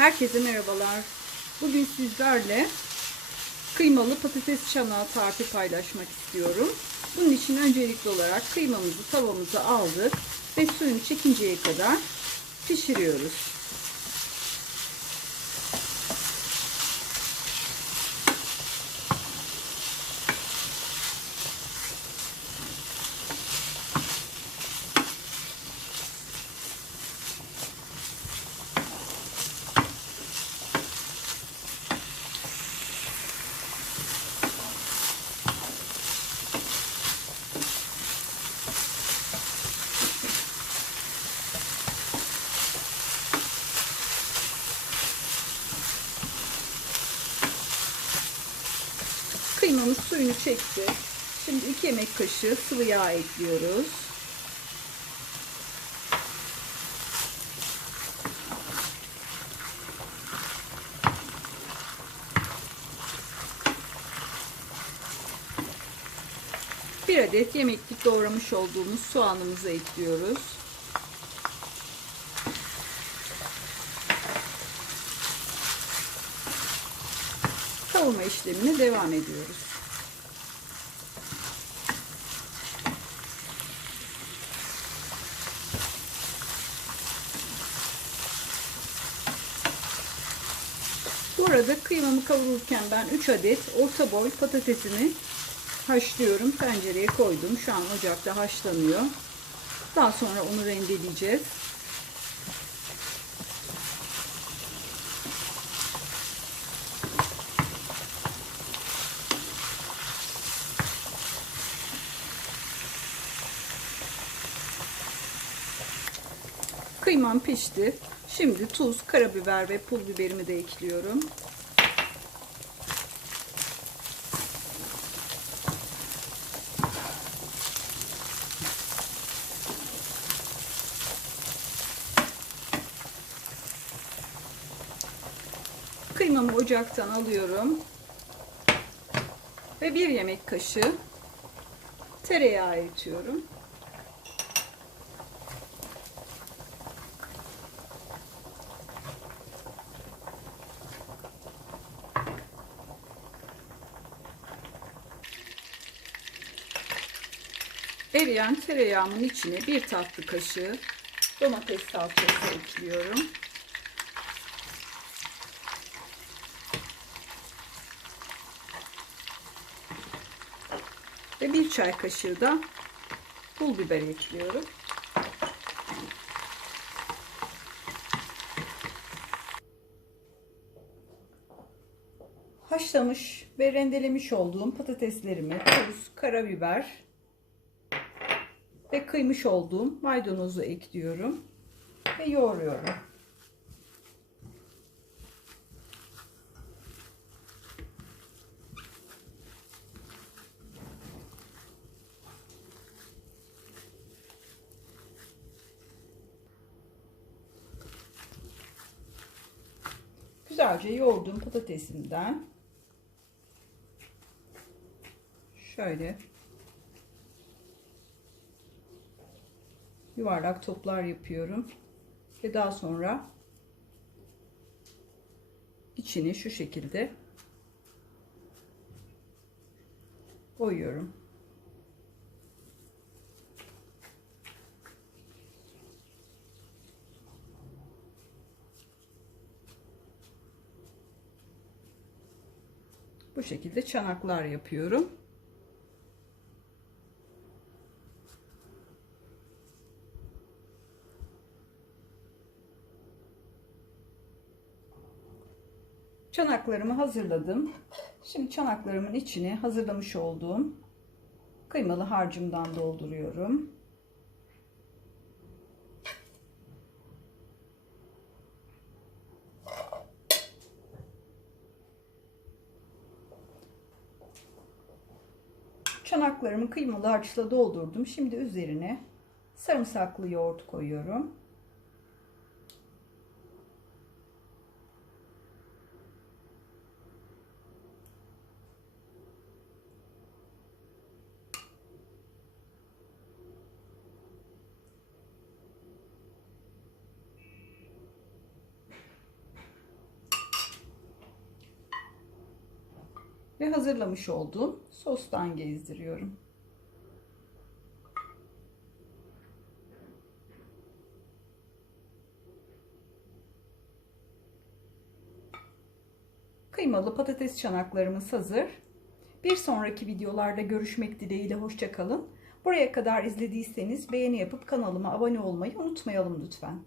Herkese merhabalar. Bugün sizlerle kıymalı patates çanağı tarifi paylaşmak istiyorum. Bunun için öncelikli olarak kıymamızı tavamıza aldık ve suyunu çekinceye kadar pişiriyoruz. Kıymamız suyunu çekti. Şimdi 2 yemek kaşığı sıvı yağ ekliyoruz. Bir adet yemeklik doğramış olduğumuz soğanımızı ekliyoruz. Kavurma işlemine devam ediyoruz. Bu arada kıymamı kavururken ben 3 adet orta boy patatesimi haşlıyorum. Tencereye koydum. Şu an ocakta haşlanıyor. Daha sonra onu rendeleyeceğiz. Kıymam pişti. Şimdi tuz, karabiber ve pul biberimi de ekliyorum. Kıymamı ocaktan alıyorum. Ve bir yemek kaşığı tereyağı eritiyorum. Eriyen tereyağımın içine bir tatlı kaşığı domates salçası ekliyorum. Ve bir çay kaşığı da pul biber ekliyorum. Haşlamış ve rendelemiş olduğum patateslerimi tuz, karabiber ve kıymış olduğum maydanozu ekliyorum ve yoğuruyorum. Güzelce yoğurduğum patatesimden şöyle yuvarlak toplar yapıyorum ve daha sonra içini şu şekilde koyuyorum. Bu şekilde çanaklar yapıyorum. Çanaklarımı hazırladım. Şimdi çanaklarımın içine hazırlamış olduğum kıymalı harcımdan dolduruyorum. Çanaklarımı kıymalı harçla doldurdum. Şimdi üzerine sarımsaklı yoğurt koyuyorum. Ve hazırlamış olduğum sostan gezdiriyorum. Kıymalı patates çanaklarımız hazır. Bir sonraki videolarda görüşmek dileğiyle hoşçakalın. Buraya kadar izlediyseniz beğeni yapıp kanalıma abone olmayı unutmayalım lütfen.